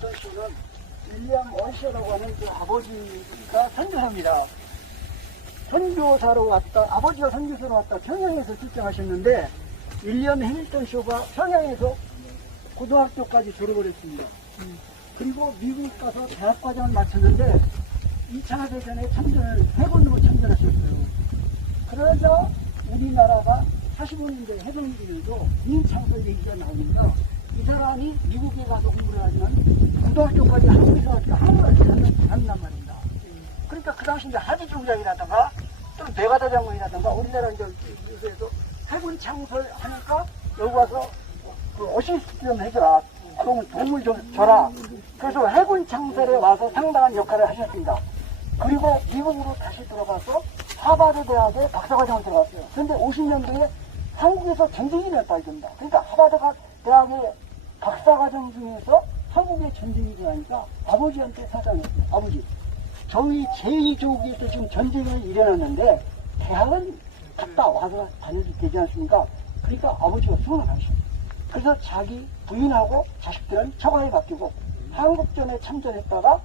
힐튼 쇼는 윌리엄 원시라고 하는 그 아버지가 선교사입니다. 선교사로 왔다, 아버지가 선교사로 왔다 평양에서 출장하셨는데, 윌리엄 해밀턴 쇼가 평양에서 고등학교까지 졸업을 했습니다. 그리고 미국 가서 대학과정을 마쳤는데 2차 대전에 해군으로 참전하셨어요. 그러자 우리나라가 45년대 해병기에도 민창설 얘기가 나옵니다. 이 사람이 미국에 가서 공부를 하지만 고등학교까지 한국에서 왔다 한국을 갔단 말입니다. 그러니까 그 당시 이제 하지중장이라든가 또는 배가다 장군이라든가 우리나라 이제 미국에서 해군 창설하니까 여기 와서 그 어시스트 좀 해줘라. 그러면 도움을 좀 줘라. 그래서 해군 창설에 와서 상당한 역할을 하셨습니다. 그리고 미국으로 다시 들어가서 하버드 대학에 박사과정을 들어갔어요. 그런데 50년도에 한국에서 전쟁이 일어났다 이겁니다. 그러니까 하버드 대학의 박사과정 중에서 한국에 전쟁이 일어나니까 아버지한테 사장했어요. 아버지, 저희 제2조국에서 지금 전쟁이 일어났는데 대학은 갔다 와서 다녀도 되지 않습니까? 그러니까 아버지가 수원을 하셨어요. 그래서 자기 부인하고 자식들은 처가에 바뀌고 한국전에 참전했다가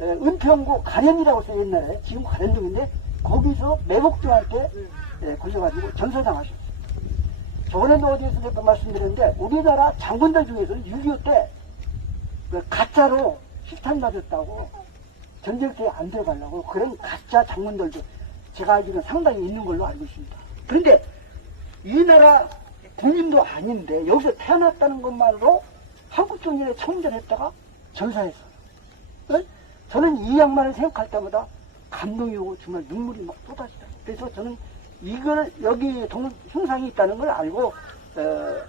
은평구 가련이라고 해서 옛날에 지금 가련동인데 거기서 매복조한테 걸려가지고 전사당하셨어요. 저번에도 어디에서 몇 번 말씀드렸는데 우리나라 장군들 중에서는 6.25 때 가짜로 실탄 맞았다고 전쟁터에 안 들어가려고 그런 가짜 장군들도 제가 알기로는 상당히 있는 걸로 알고 있습니다. 그런데 이 나라 국민도 아닌데 여기서 태어났다는 것만으로 한국전쟁에 참전했다가 전사했어요. 저는 이 양반을 생각할 때마다 감동이 오고 정말 눈물이 막 쏟아지더라고요. 그래서 저는 이걸 여기 흉상이 있다는 걸 알고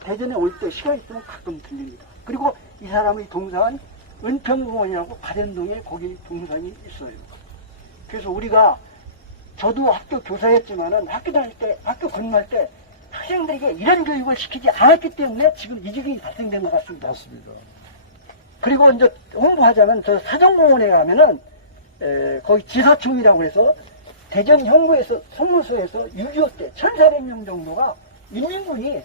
대전에 올 때 시간 있으면 가끔 들립니다. 그리고 이 사람의 동상은 은평공원이라고 가련동에 거기 동상이 있어요. 그래서 우리가 저도 학교 교사였지만은 학교 다닐 때 학교 근무할 때 학생들에게 이런 교육을 시키지 않았기 때문에 지금 이 지경이 발생된 것 같습니다. 맞습니다. 그리고 이제 홍보하자면 저 사정공원에 가면은 거기 지사청이라고 해서 대전 형구에서 성무소에서 6.25 때 1,400명 정도가 인민군이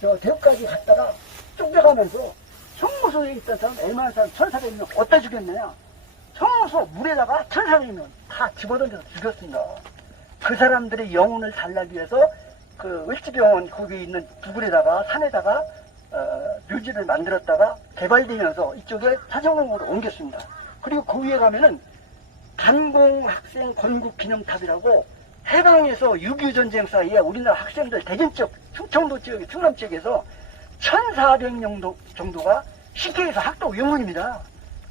저 대구까지 갔다가 쫓겨가면서 성무소에 있던 사람 얼마나 사람 1,400명 어디다 죽였느냐? 성무소 물에다가 1,400명 다 집어던져서 죽였습니다. 그 사람들의 영혼을 달라기 위해서 그 을지병원 거기 있는 부근에다가 산에다가 묘지를 만들었다가 개발되면서 이쪽에 사정공원으로 옮겼습니다. 그리고 그 위에 가면은 단공학생 건국기념탑이라고 해방에서 6.25 전쟁 사이에 우리나라 학생들 대전 쪽, 충청도 지역, 충남 지역에서 1,400명 정도가 시계에서 학도 영혼입니다.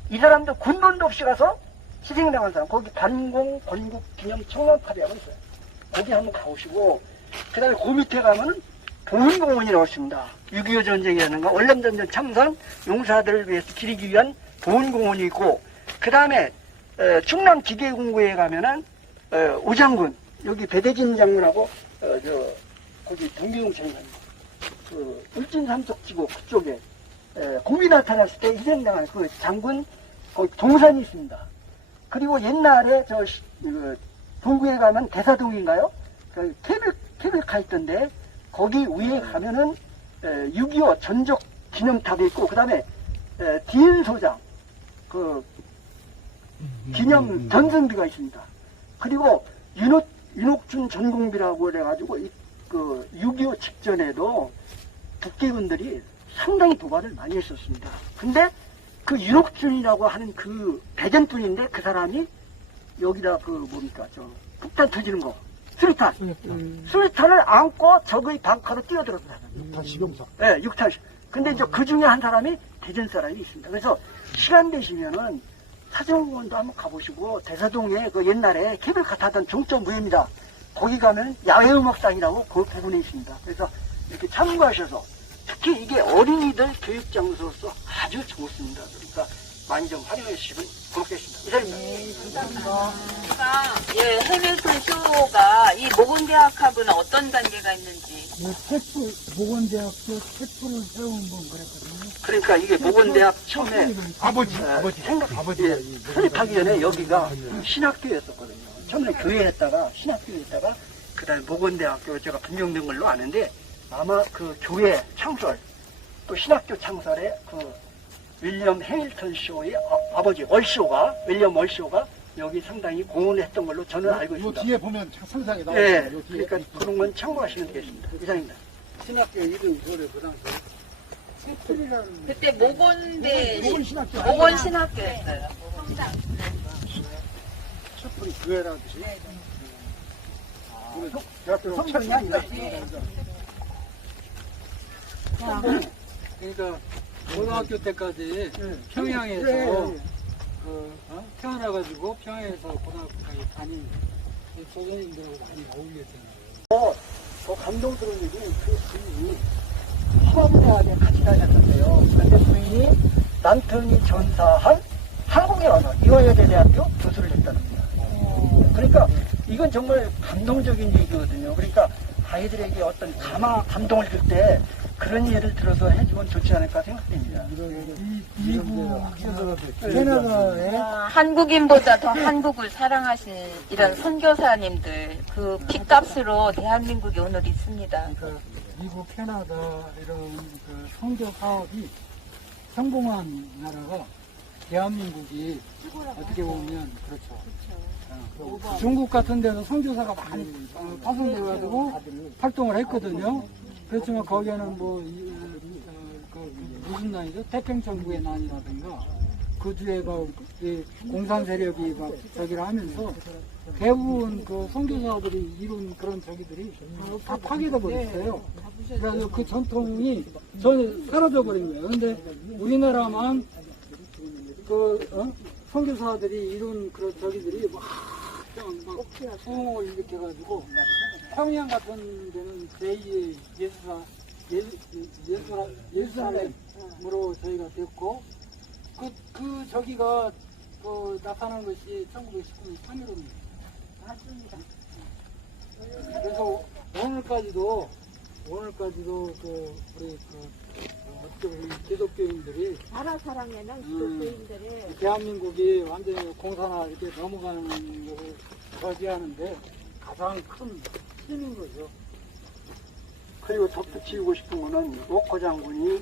이 사람들 군번도 없이 가서 희생당한 사람, 거기 단공 건국기념 청년탑이라고 있어요. 거기 한번 가보시고, 그 다음에 그 밑에 가면은 보훈공원이라고 있습니다. 6.25 전쟁이라는가, 월남전쟁 참전 용사들을 위해서 기리기 위한 보훈공원이 있고, 그 다음에 충남 기계공고에 가면은 우장군, 여기 배대진 장군하고 거기 동기용천입니다. 그 울진삼척지구 그쪽에 공비 나타났을 때 희생당한 그 장군 거기 동산이 있습니다. 그리고 옛날에 동구에 가면 대사동인가요? 그 케이블카 있던데 거기 위에 가면은 6.25 전적 기념탑이 있고 그 다음에 디인소장 그 기념 전승비가 있습니다. 그리고 윤옥춘 전공비라고 그래가지고 그 6.25 직전에도 북계군들이 상당히 도발을 많이 했었습니다. 근데 그 윤옥춘이라고 하는 그 대전분인데 그 사람이 여기다 그 뭡니까 저 폭탄 터지는 거 수류탄 수류탄을 안고 적의 방카로 뛰어들었다. 6탄 식용사. 네, 6탄. 근데 이제 그 중에 한 사람이 대전 사람이 있습니다. 그래서 시간 되시면은 사정공원도 한번 가보시고 대사동에 그 옛날에 케이블카 타던 종점부입니다. 거기 가면 야외음악상이라고 그 부분에 있습니다. 그래서 이렇게 참고하셔서 특히 이게 어린이들 교육장소로서 아주 좋습니다. 그러니까 많이 좀 활용해 주시면 고맙겠습니다. 감사합니다. 예, 해밀턴 쇼가 이 모건대학하고는 어떤 관계가 있는지. 모건대학교 태포를 세운 분 그랬거든요. 그러니까 이게 모건대학 처음에 아버지 설립하기 전에 여기가 신학교였었거든요. 처음에 교회에다가 신학교에다가 그 다음에 모건대학교 제가 분명된 걸로 아는데 아마 그 교회 창설 또 신학교 창설에 그 윌리엄 해밀턴 쇼의 아버지 월쇼가 윌리엄 월쇼가 여기 상당히 공헌을 했던 걸로 저는 알고 요 있습니다. 뒤에 보면 상상이 나와요. 예, 요 뒤에. 그러니까 그런 건 참고하시면 되겠습니다. 이상입니다. 신학교 이름이 그래 그 당시. 세풀이라는 그때 모곤대 모건 신학교 모곤 신학교였어요. 촛불이 교회라는 뜻이. 우리 대학교 성경이 아니라. 그러니까 고등학교 때까지 평양에서 네. 태어나가지고 평양에서 고등학교까지 다닌 조선인들하고 많이 어울렸잖아요. 더 감동스러운 얘기는 그 부인이 화엄대학에 같이 다녔는데요. 그런데 부인이 남편이 전사한 한국에 와서 이화여대대학교 교수를 했다는 거예요. 그러니까 이건 정말 감동적인 얘기거든요. 그러니까 아이들에게 어떤 감동을 줄 때 그런 예를 들어서 해주면 좋지 않을까 생각됩니다. 미국에서 캐나다에 한국인보다 더 한국을 사랑하신 이런 선교사님들 그 핏값으로 대한민국이 오늘 있습니다. 그러니까 미국, 캐나다 이런 그 선교 사업이 성공한 나라가 대한민국이 어떻게 보면 그렇죠. 중국 같은 데는 선교사가 많이 파송돼가지고 활동을 했거든요. 그렇지만 거기에는 무슨 난이죠? 태평천국의 난이라든가 그 뒤에 이 공산 세력이 막 저기를 하면서 대부분 그 선교사들이 이룬 그런 저기들이 다 파괴돼 버렸어요. 그래서 그 전통이 전혀 사라져 버린 거예요. 근데 우리나라만 선교사들이 이룬 그런 저기들이 막 소음을 일으켜가지고 평양 같은 데는 제2의 예루살렘으로 저희가 됐고 그 저기가 나타난 것이 1919년 3.15입니다. 맞습니다. 그래서 오늘까지도 우리 기독교인들이 나라 사랑에는 기독교인들의 대한민국이 완전히 공산화 이렇게 넘어가는 것을 저지하는데 가장 큰 힘인 거죠. 그리고 덧붙이고 싶은 거는 워커 장군이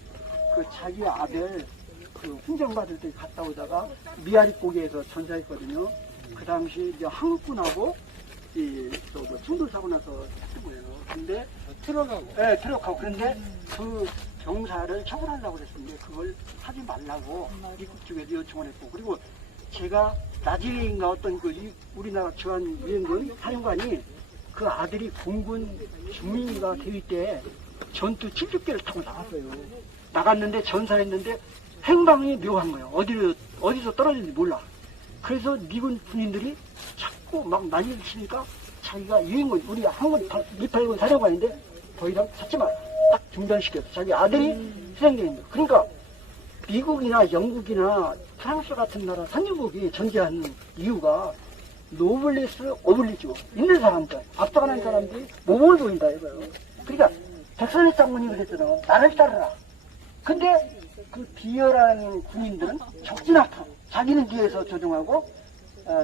그 자기 아들 그 훈장받을 때 갔다 오다가 미아리고개에서 전사했거든요. 그 당시 이제 한국군하고 충돌 사고 나서 했던 거예요. 근데 트럭하고 네, 트럭하고 그런데 그 병사를 처벌하려고 그랬는데 그걸 하지 말라고 미국 쪽에서 요청을 했고, 그리고 제가 나중에인가 어떤 우리나라 주한위원군 사령관이 그 아들이 공군 주민이가 대위 때 전투 70개를 타고 나갔어요. 나갔는데 전사를 했는데 행방이 묘한 거예요. 어디서 떨어졌는지 몰라. 그래서 미군 군인들이 자꾸 막 난리를 치니까 자기가 유인군, 우리 한국 미팔군 사령관인데 더 이상 찾지 마. 딱 중단시켰어. 자기 아들이 희생되는 거예요. 그러니까 미국이나 영국이나 프랑스 같은 나라 선진국이 존재하는 이유가 노블리스 오블리주 있는 사람들, 앞서가는 사람들이 몸을 보인다 이거예요. 그러니까 백선희 장군이 그랬잖아. 나를 따르라. 근데 그 비열한 군인들은 적진압하. 자기는 뒤에서 조종하고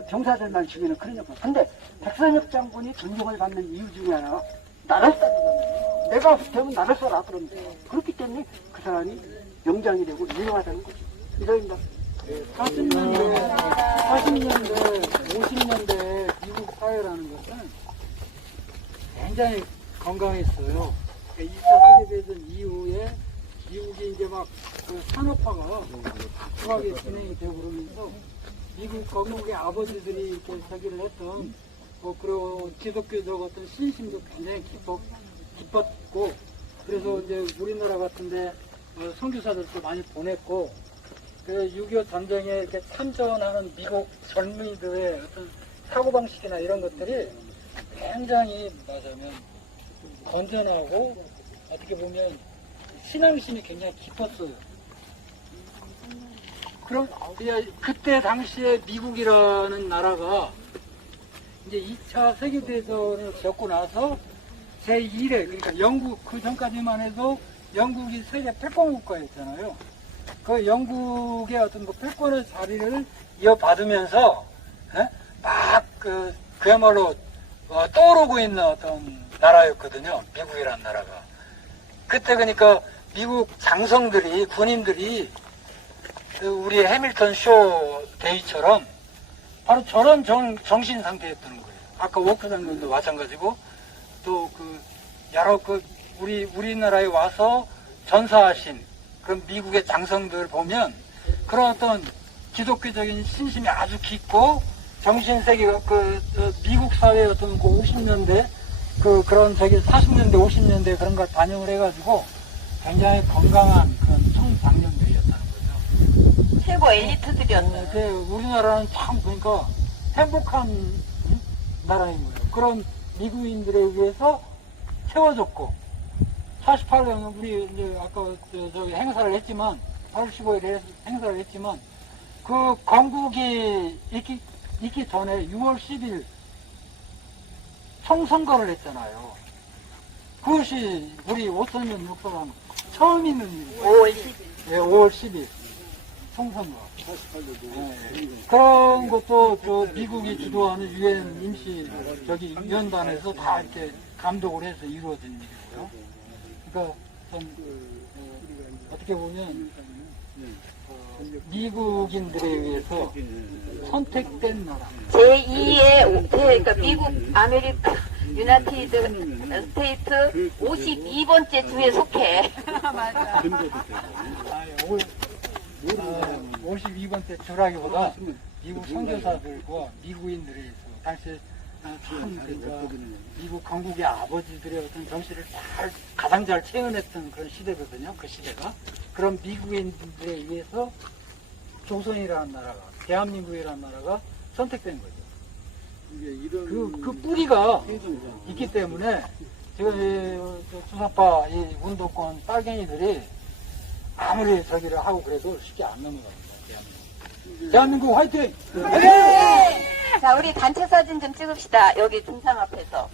병사들만 죽이는 그런 역할. 근데 백선혁 장군이 존경을 받는 이유 중에 하나가 나를 따르라. 내가 되면 나를 써라. 그럼 그렇기 때문에 그 사람이 명장이 되고 유명하다는 거죠. 이상입니다. 40년대, 50년대 미국 사회라는 것은 굉장히 건강했어요. 2차 세계대전 이후에 미국이 이제 막 그 산업화가 박수하게 진행이 되고 그러면서 미국 건국의 아버지들이 이렇게 저기를 했던 그리고 기독교적 어떤 신심도 굉장히 기뻤고, 그래서 이제 우리나라 같은데 선교사들도 많이 보냈고, 그 6.25 전쟁에 이렇게 참전하는 미국 젊은이들의 어떤 사고방식이나 이런 것들이 굉장히 말하자면 건전하고 어떻게 보면 신앙심이 굉장히 깊었어요. 그럼 그때 당시에 미국이라는 나라가 이제 2차 세계대전을 겪고 나서 제1회, 그러니까 영국, 그 전까지만 해도 영국이 세계 패권국가였잖아요. 그 영국의 어떤 그 패권의 자리를 이어받으면서 그야말로 떠오르고 있는 어떤 나라였거든요. 미국이라는 나라가. 그때 그러니까 미국 장성들이, 군인들이 우리 해밀턴 쇼 데이처럼 바로 저런 정신 상태였던 거예요. 아까 워크 장면도 마찬가지고 또 그 여러 그 우리나라에 와서 전사하신 그런 미국의 장성들 보면 그런 어떤 기독교적인 신심이 아주 깊고 정신세계가 미국 사회의 어떤 그 50년대 그런 40년대 50년대 그런 걸 반영을 해가지고 굉장히 건강한 그런 청장년들이었다는 거죠. 최고 엘리트들이었어요. 네, 우리나라는 참 그러니까 행복한 나라인 거예요. 그런 미국인들에 의해서 채워졌고 48년 우리 이제 아까 저기 행사를 했지만 8월 15일에 행사를 했지만 그 건국이 있기 전에 6월 10일 총선거를 했잖아요. 그것이 우리 5천년 역사상 처음 있는 일이에요. 5월 10일. 네, 5월 10일 총선거. 네. 그런 것도 저 미국이 주도하는 유엔 임시 유엔단에서 다 이렇게 감독을 해서 이루어진 일이고요. 그러니까 좀 어떻게 보면 미국인들에 의해서 선택된 나라. 제2의 그러니까 미국 아메리카 유나이티드 스테이트 52번째 주에 속해. 맞아. 52번째 주라기보다 미국 선교사들과 미국인들에 서 당시 참 그러니까 미국 건국의 아버지들의 어떤 정신을 가장 잘 체험했던 그런 시대거든요. 그 시대가 그런 미국인들에 의해서 조선이라는 나라가 대한민국이라는 나라가 선택된 거죠. 그 뿌리가 있기 때문에 지금 주사파 이 운동권 빨갱이들이 아무리 저기를 하고 그래도 쉽게 안 넘어갑니다. 대한민국 화이팅! 네. 자, 우리 단체 사진 좀 찍읍시다. 여기 중상 앞에서.